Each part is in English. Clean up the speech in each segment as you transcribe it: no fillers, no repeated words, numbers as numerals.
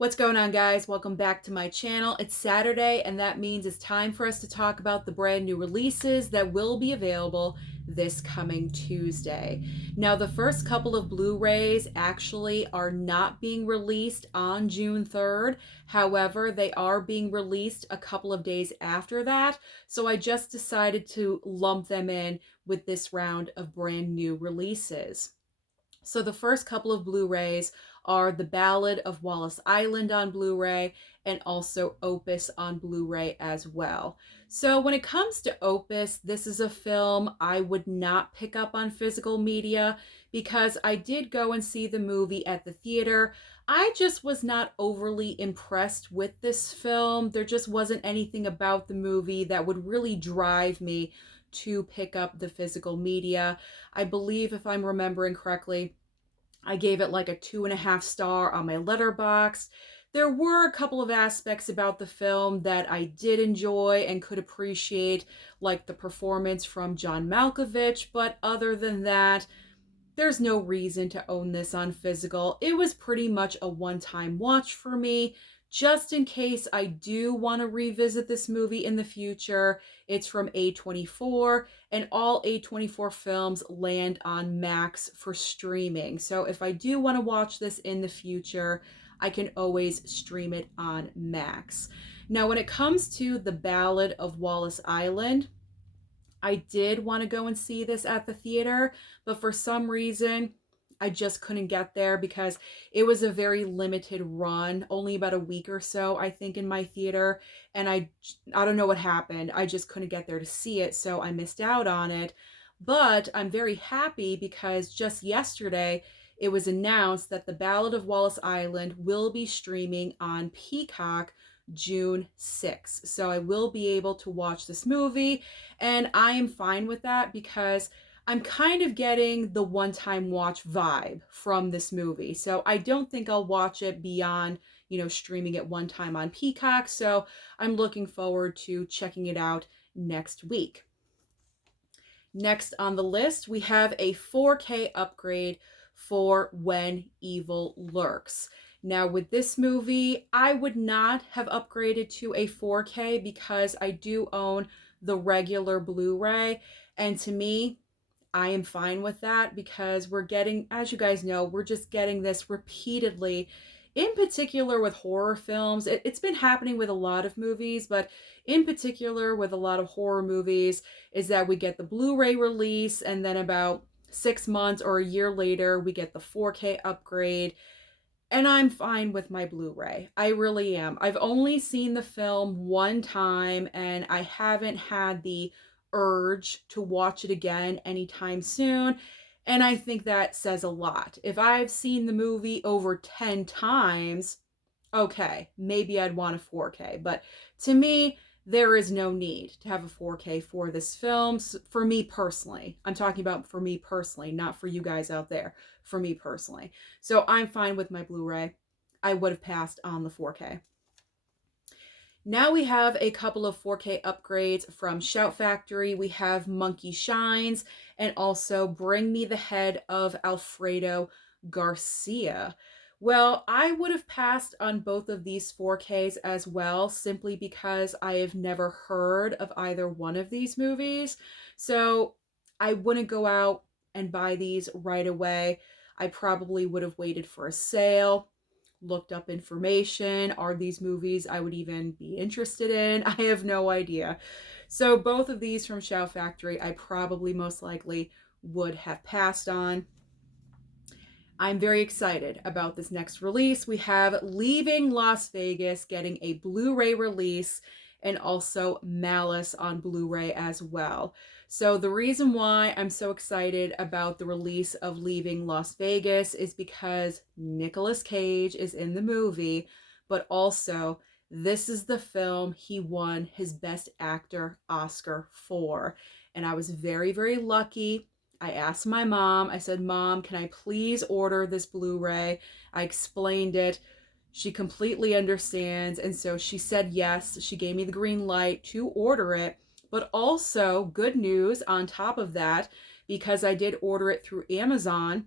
What's going on, guys? Welcome back to my channel. It's Saturday, and that means it's time for us to talk about the brand new releases that will be available this coming Tuesday. Now, the first couple of Blu-rays actually are not being released on June 3rd. However, they are being released a couple of days after that. So I just decided to lump them in with this round of brand new releases. So the first couple of Blu-rays are the Ballad of Wallis Island on Blu-ray and also Opus on Blu-ray as well. So when it comes to Opus, this is a film I would not pick up on physical media because I did go and see the movie at the theater. I just was not overly impressed with this film. There just wasn't anything about the movie that would really drive me to pick up the physical media. I believe, if I'm remembering correctly, I gave it like a 2.5 star on my Letterboxd. There were a couple of aspects about the film that I did enjoy and could appreciate, like the performance from John Malkovich, but other than that, there's no reason to own this on physical. It was pretty much a one-time watch for me. Just in case I do want to revisit this movie in the future, it's from A24, and all A24 films land on Max for streaming. So if I do want to watch this in the future, I can always stream it on Max. Now, when it comes to The Ballad of Wallis Island, I did want to go and see this at the theater, but for some reason, I just couldn't get there because it was a very limited run, only about a week or so, I think, in my theater. And I don't know what happened. I just couldn't get there to see it, so I missed out on it. But I'm very happy because just yesterday, it was announced that The Ballad of Wallis Island will be streaming on Peacock June 6th. So I will be able to watch this movie, and I am fine with that because I'm kind of getting the one-time watch vibe from this movie. So I don't think I'll watch it beyond, streaming it one time on Peacock. So I'm looking forward to checking it out next week. Next on the list, we have a 4K upgrade for When Evil Lurks. Now, with this movie, I would not have upgraded to a 4K because I do own the regular Blu-ray. And to me, I am fine with that because we're getting, as you guys know, we're just getting this repeatedly, in particular with horror films. It's been happening with a lot of movies, but in particular with a lot of horror movies, is that we get the Blu-ray release and then about 6 months or a year later, we get the 4K upgrade. And I'm fine with my Blu-ray. I really am. I've only seen the film one time and I haven't had the urge to watch it again anytime soon. And I think that says a lot. If I've seen the movie over 10 times, okay, maybe I'd want a 4K. But to me, there is no need to have a 4K for this film. For me personally, I'm talking about for me personally, not for you guys out there, for me personally. So I'm fine with my Blu-ray. I would have passed on the 4K. Now we have a couple of 4K upgrades from Shout Factory. We have Monkey Shines and also Bring Me the Head of Alfredo Garcia. Well, I would have passed on both of these 4Ks as well, simply because I have never heard of either one of these movies. So I wouldn't go out and buy these right away. I probably would have waited for a sale, looked up information. Are these movies I would even be interested in? I have no idea. So both of these from Shout Factory, I probably most likely would have passed on. I'm very excited about this next release. We have Leaving Las Vegas getting a Blu-ray release and also Malice on Blu-ray as well. So the reason why I'm so excited about the release of Leaving Las Vegas is because Nicolas Cage is in the movie, but also this is the film he won his Best Actor Oscar for. And I was very, very lucky. I asked my mom, I said, "Mom, can I please order this Blu-ray?" I explained it. She completely understands, and so she said yes. She gave me the green light to order it. But also, good news on top of that, because I did order it through Amazon,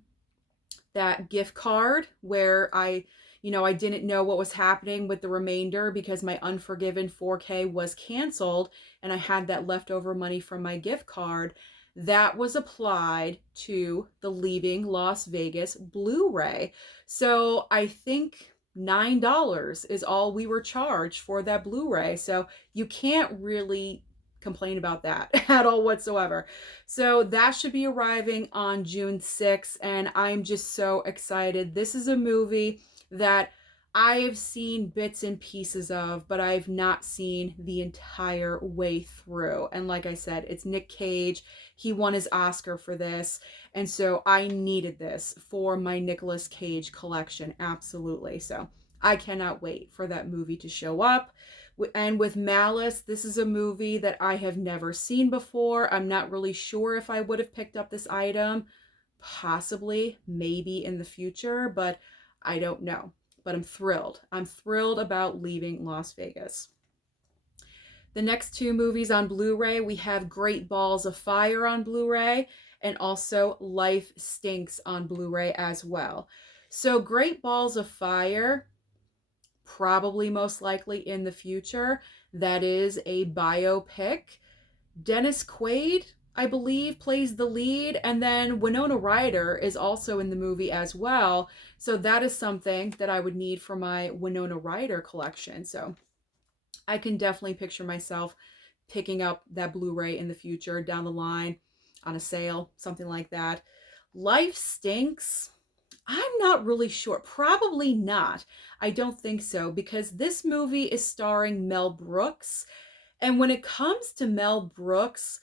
that gift card where I I didn't know what was happening with the remainder because my Unforgiven 4K was canceled and I had that leftover money from my gift card. That was applied to the Leaving Las Vegas Blu-ray. So I think $9 is all we were charged for that Blu-ray. So you can't really complain about that at all whatsoever. So that should be arriving on June 6th, and I'm just so excited. This is a movie that I've seen bits and pieces of, but I've not seen the entire way through. And like I said, it's Nick Cage. He won his Oscar for this. And so I needed this for my Nicolas Cage collection. Absolutely. So I cannot wait for that movie to show up. And with Malice, this is a movie that I have never seen before. I'm not really sure if I would have picked up this item. Possibly, maybe in the future, but I don't know. But I'm thrilled. I'm thrilled about Leaving Las Vegas. The next two movies on Blu-ray, we have Great Balls of Fire on Blu-ray and also Life Stinks on Blu-ray as well. So Great Balls of Fire, probably most likely in the future. That is a biopic. Dennis Quaid, I believe, plays the lead, and then Winona Ryder is also in the movie as well. So that is something that I would need for my Winona Ryder collection. So I can definitely picture myself picking up that Blu-ray in the future down the line on a sale, something like that. Life Stinks. I'm not really sure. Probably not. I don't think so, because this movie is starring Mel Brooks. And when it comes to Mel Brooks,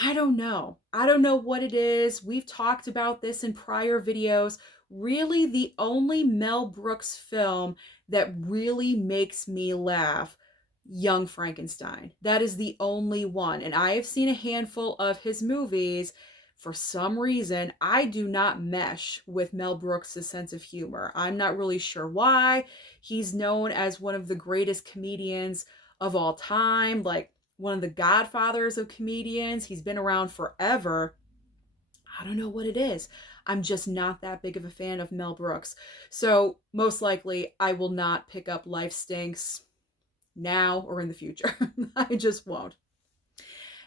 I don't know. I don't know what it is. We've talked about this in prior videos. Really, the only Mel Brooks film that really makes me laugh, Young Frankenstein. That is the only one. And I have seen a handful of his movies. For some reason, I do not mesh with Mel Brooks' sense of humor. I'm not really sure why. He's known as one of the greatest comedians of all time, like one of the godfathers of comedians. He's been around forever. I don't know what it is. I'm just not that big of a fan of Mel Brooks. So most likely I will not pick up Life Stinks now or in the future. I just won't.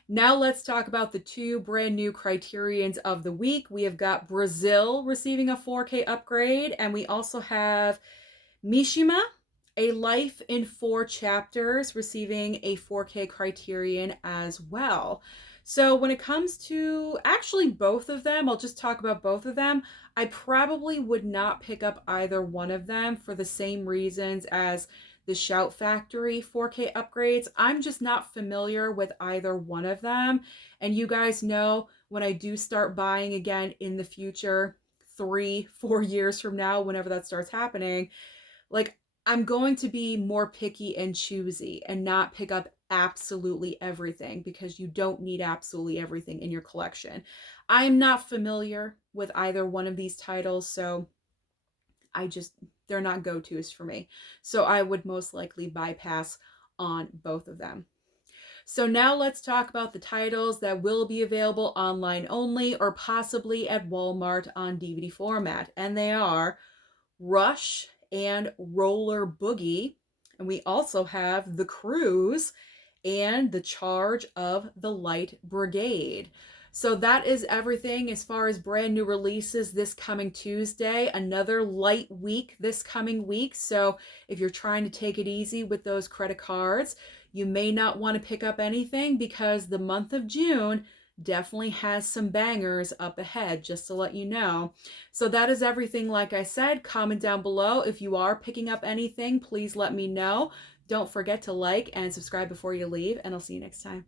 Now let's talk about the two brand new Criterions of the week. We have got Brazil receiving a 4K upgrade, and we also have Mishima, A Life in 4 Chapters, receiving a 4K Criterion as well. So when it comes to actually both of them, I'll just talk about both of them. I probably would not pick up either one of them for the same reasons as the Shout Factory 4K upgrades. I'm just not familiar with either one of them. And you guys know, when I do start buying again in the future, 3-4 years from now, whenever that starts happening, like, I'm going to be more picky and choosy and not pick up absolutely everything, because you don't need absolutely everything in your collection. I'm not familiar with either one of these titles, so they're not go-tos for me. So I would most likely bypass on both of them. So now let's talk about the titles that will be available online only or possibly at Walmart on DVD format. And they are Rush and Roller Boogie. And we also have The Cruise and The Charge of the Light Brigade. So that is everything as far as brand new releases this coming Tuesday. Another light week this coming week. So if you're trying to take it easy with those credit cards, you may not want to pick up anything, because the month of June definitely has some bangers up ahead, just to let you know. So that is everything. Like I said, comment down below if you are picking up anything. Please let me know. Don't forget to like and subscribe before you leave, and I'll see you next time.